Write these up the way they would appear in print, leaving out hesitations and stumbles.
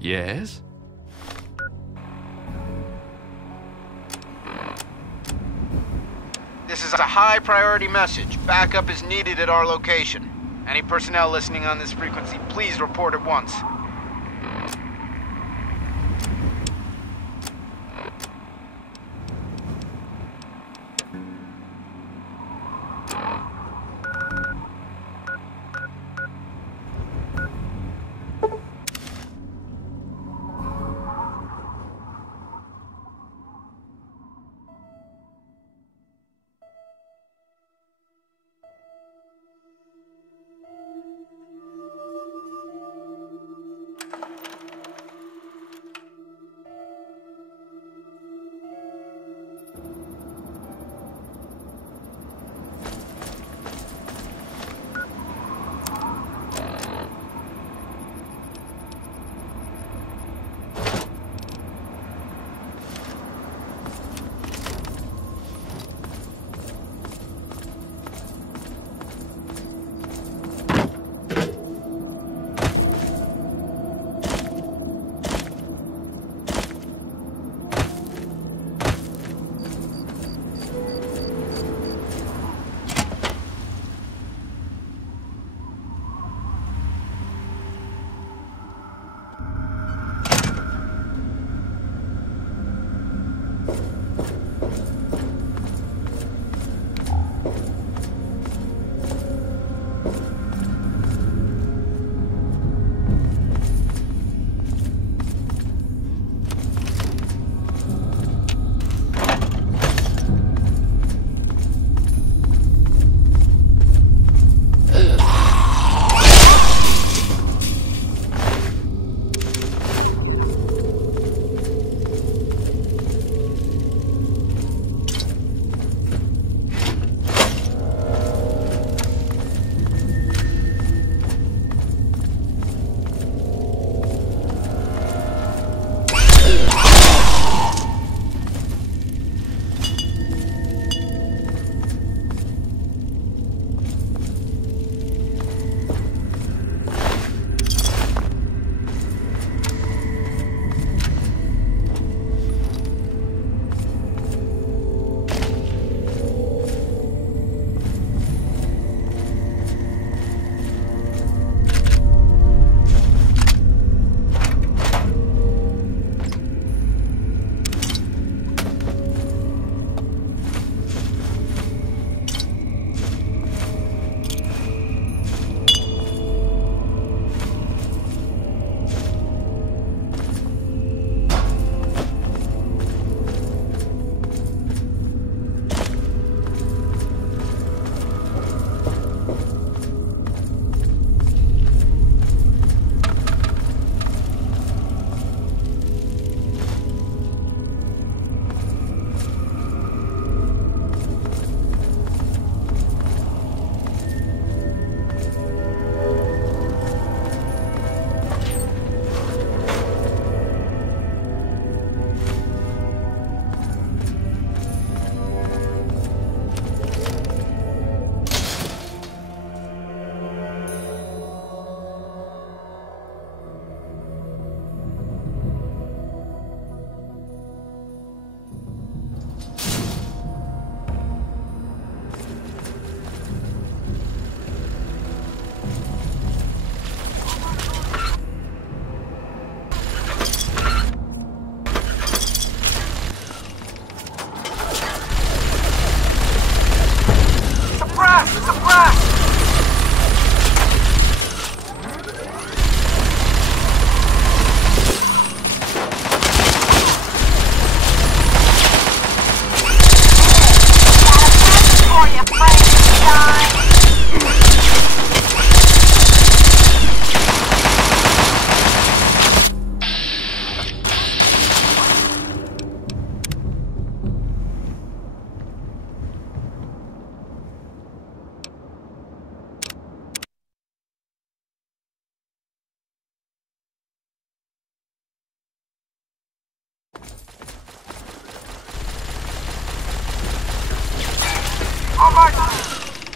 Yes? This is a high-priority message. Backup is needed at our location. Any personnel listening on this frequency, please report at once.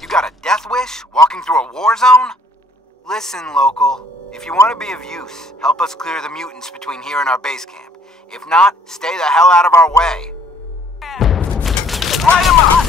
You got a death wish walking through a war zone? Listen, local. If you want to be of use, help us clear the mutants between here and our base camp. If not, stay the hell out of our way. Light 'em up!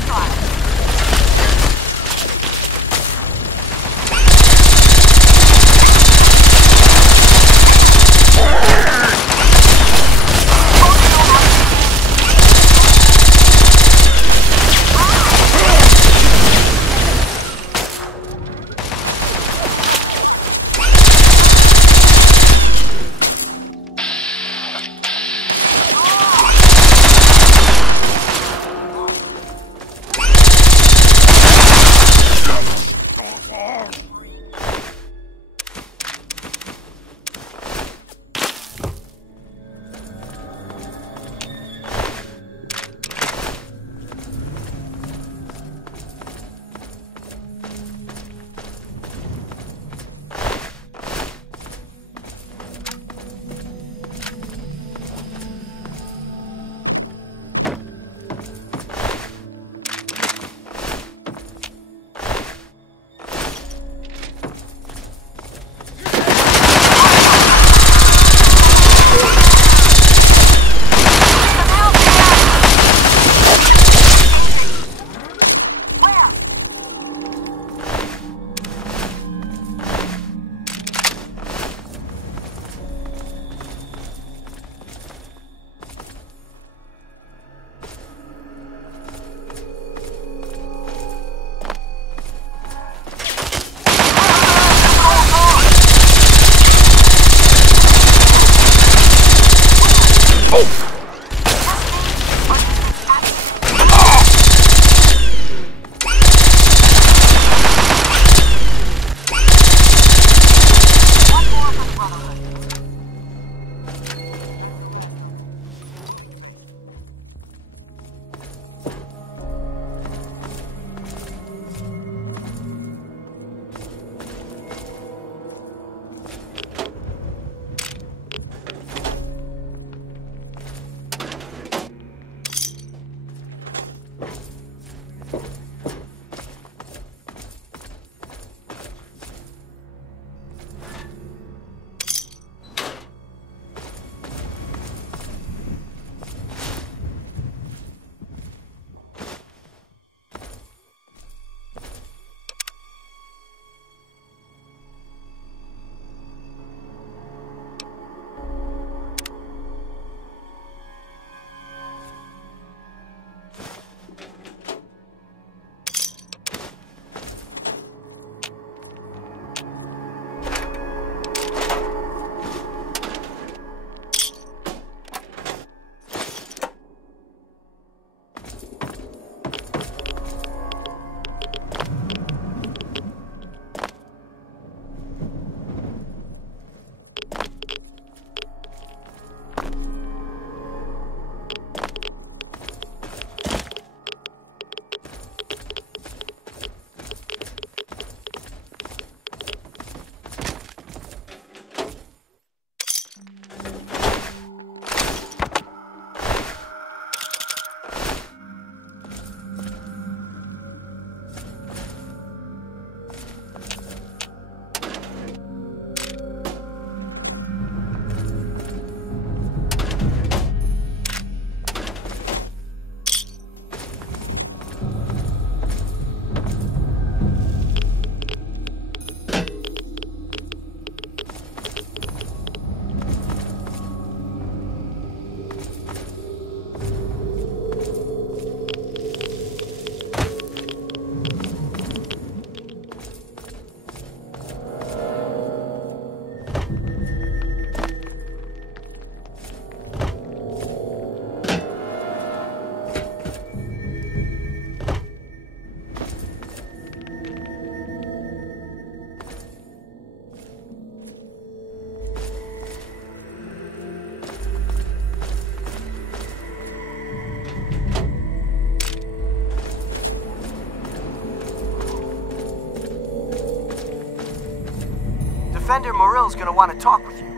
Defender Morill's gonna want to talk with you.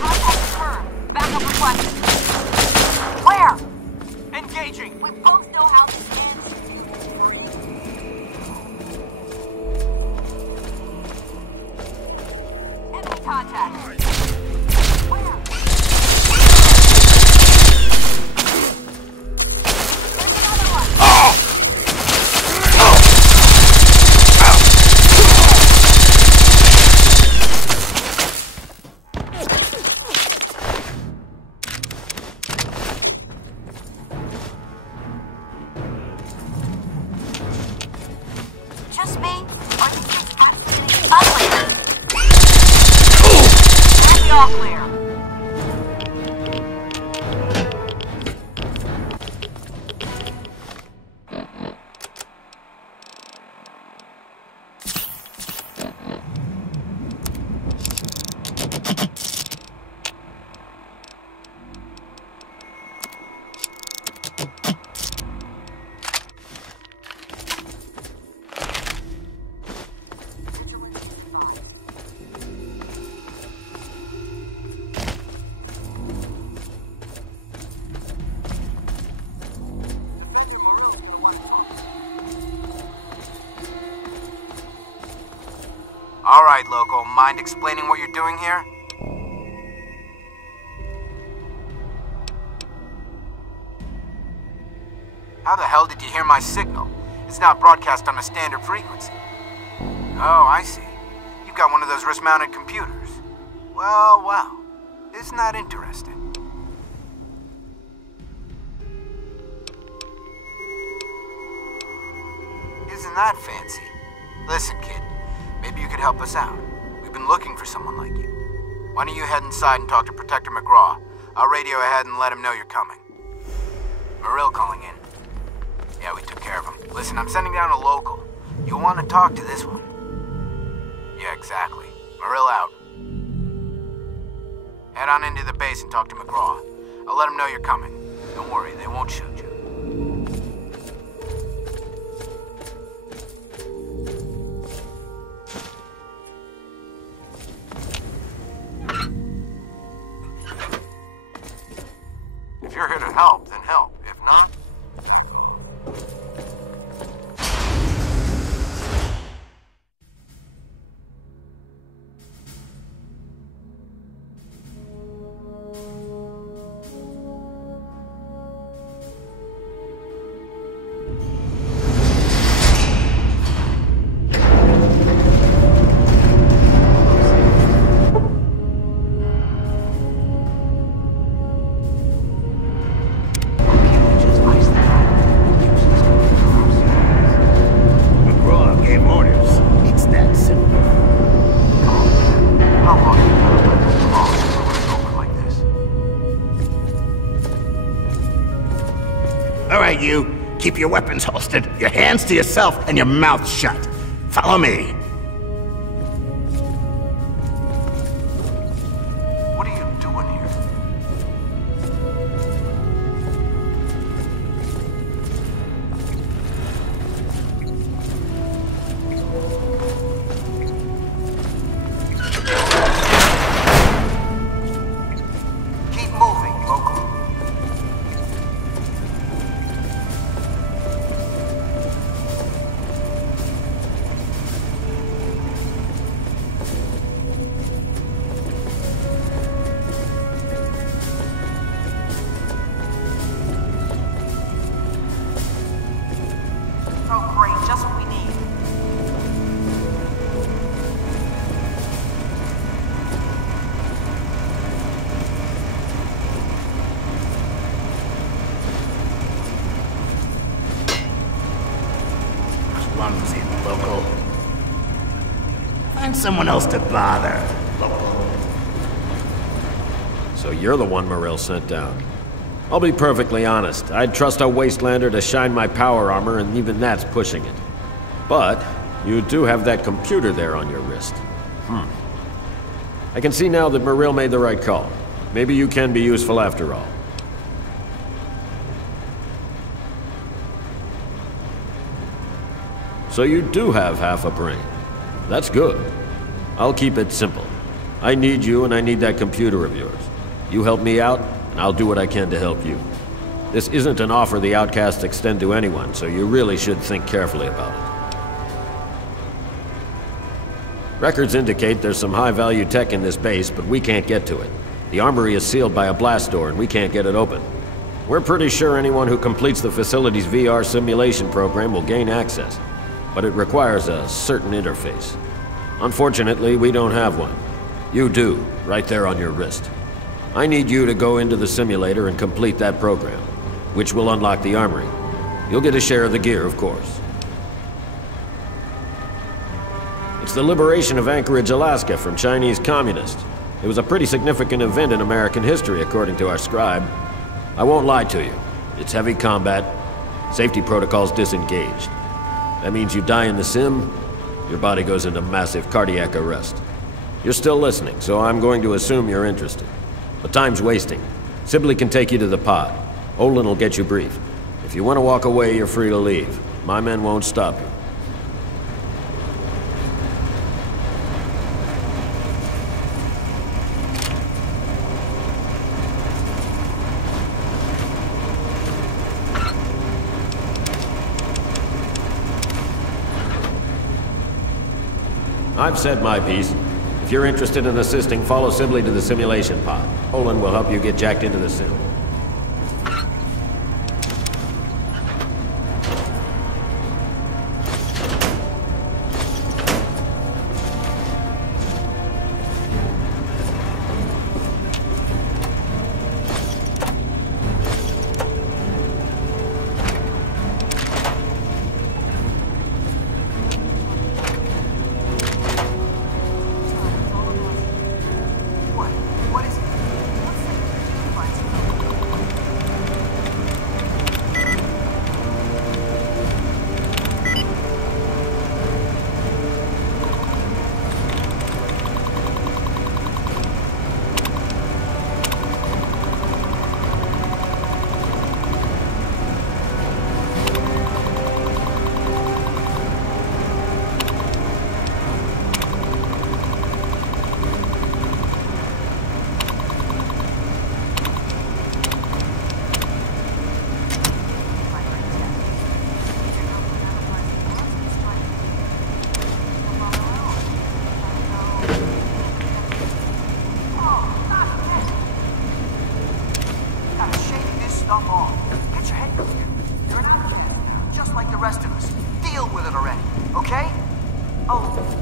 Contact confirmed. Backup requested. Where? Engaging! We both know how this ends. trust me? Or you just ugly? Let me all clear. All right, local. Mind explaining what you're doing here? How the hell did you hear my signal? It's not broadcast on a standard frequency. Oh, I see. You've got one of those wrist-mounted computers. Well, well. Isn't that interesting? Isn't that fancy? Listen, kid. Maybe you could help us out. We've been looking for someone like you. Why don't you head inside and talk to Protector McGraw? I'll radio ahead and let him know you're coming. Morrill calling in. Yeah, we took care of him. Listen, I'm sending down a local. You'll want to talk to this one. Yeah, exactly. Morrill out. Head on into the base and talk to McGraw. I'll let him know you're coming. Don't worry, they won't shoot you. If you're here to help, then help. If not... You keep your weapons holstered, your hands to yourself, and your mouth shut. Follow me. What are you doing here? Keep moving, local. Oh, great. Just what we need. Clumsy local. Find someone else to bother, local. So you're the one Morrill sent down. I'll be perfectly honest. I'd trust a Wastelander to shine my power armor, and even that's pushing it. But you do have that computer there on your wrist. I can see now that Morrill made the right call. Maybe you can be useful after all. So you do have half a brain. That's good. I'll keep it simple. I need you, and I need that computer of yours. You help me out, and I'll do what I can to help you. This isn't an offer the Outcasts extend to anyone, so you really should think carefully about it. Records indicate there's some high-value tech in this base, but we can't get to it. The armory is sealed by a blast door, and we can't get it open. We're pretty sure anyone who completes the facility's VR simulation program will gain access, but it requires a certain interface. Unfortunately, we don't have one. You do, right there on your wrist. I need you to go into the simulator and complete that program, which will unlock the armory. You'll get a share of the gear, of course. the liberation of Anchorage, Alaska from Chinese communists. It was a pretty significant event in American history, according to our scribe. I won't lie to you. It's heavy combat, safety protocols disengaged. That means you die in the sim, your body goes into massive cardiac arrest. You're still listening, so I'm going to assume you're interested. But time's wasting. Sibley can take you to the pod. Olin will get you briefed. If you want to walk away, you're free to leave. My men won't stop you. I've said my piece. If you're interested in assisting, follow Sibley to the simulation pod. Olin will help you get jacked into the sim. What is it?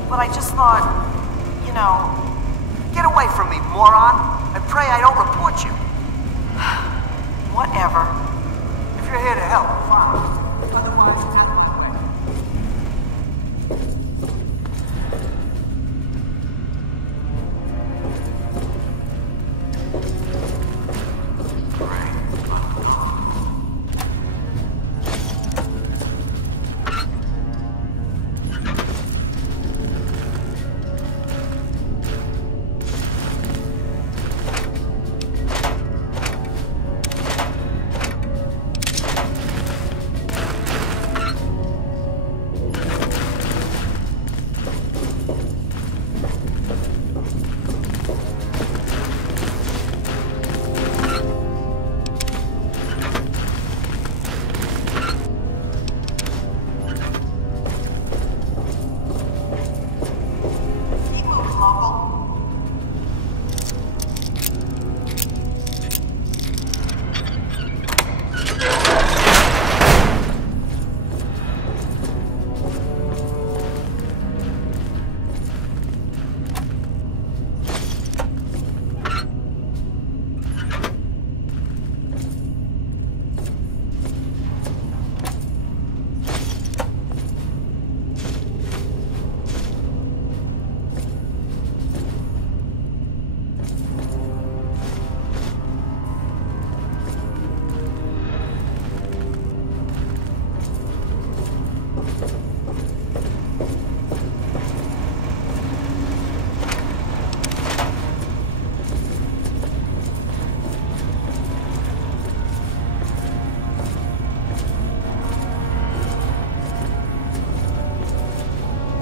But I just thought, you know... Get away from me, moron! I pray I don't report you. Whatever. If you're here to help, fine. Otherwise, out of the way.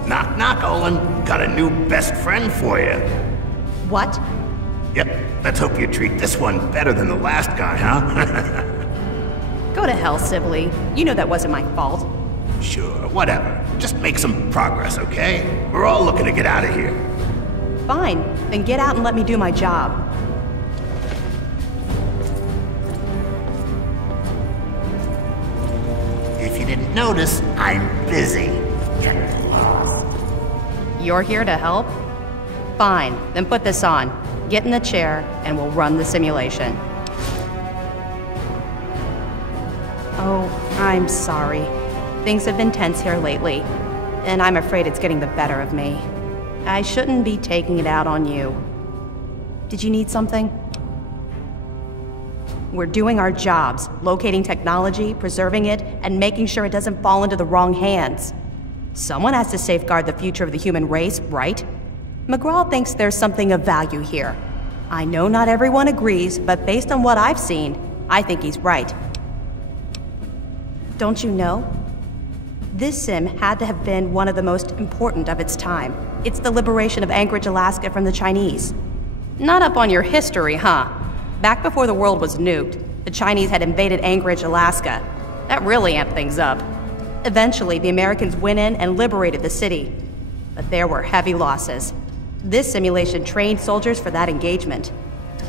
Knock, knock, Olin. Got a new best friend for you. What? Yep, let's hope you treat this one better than the last guy, huh? Go to hell, Sibley. You know that wasn't my fault. Sure, whatever. Just make some progress, okay? We're all looking to get out of here. Fine, then get out and let me do my job. If you didn't notice, I'm busy. Get lost. You're here to help? Fine, then put this on. Get in the chair, and we'll run the simulation. Oh, I'm sorry. Things have been tense here lately, and I'm afraid it's getting the better of me. I shouldn't be taking it out on you. Did you need something? We're doing our jobs, locating technology, preserving it, and making sure it doesn't fall into the wrong hands. Someone has to safeguard the future of the human race, right? McGraw thinks there's something of value here. I know not everyone agrees, but based on what I've seen, I think he's right. Don't you know? This sim had to have been one of the most important of its time. It's the liberation of Anchorage, Alaska from the Chinese. Not up on your history, huh? Back before the world was nuked, the Chinese had invaded Anchorage, Alaska. That really amped things up. Eventually, the Americans went in and liberated the city. But there were heavy losses. This simulation trained soldiers for that engagement.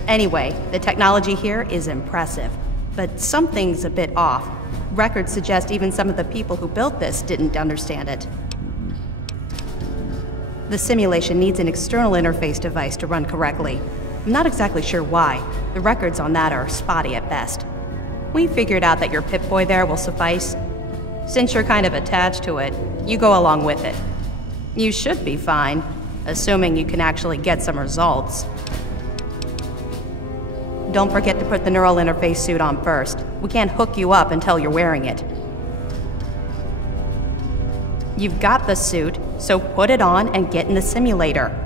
Anyway, the technology here is impressive, but something's a bit off. Records suggest even some of the people who built this didn't understand it. The simulation needs an external interface device to run correctly. I'm not exactly sure why. The records on that are spotty at best. We figured out that your Pip-Boy there will suffice. Since you're kind of attached to it, you go along with it. You should be fine, assuming you can actually get some results. Don't forget to put the neural interface suit on first. We can't hook you up until you're wearing it. You've got the suit, so put it on and get in the simulator.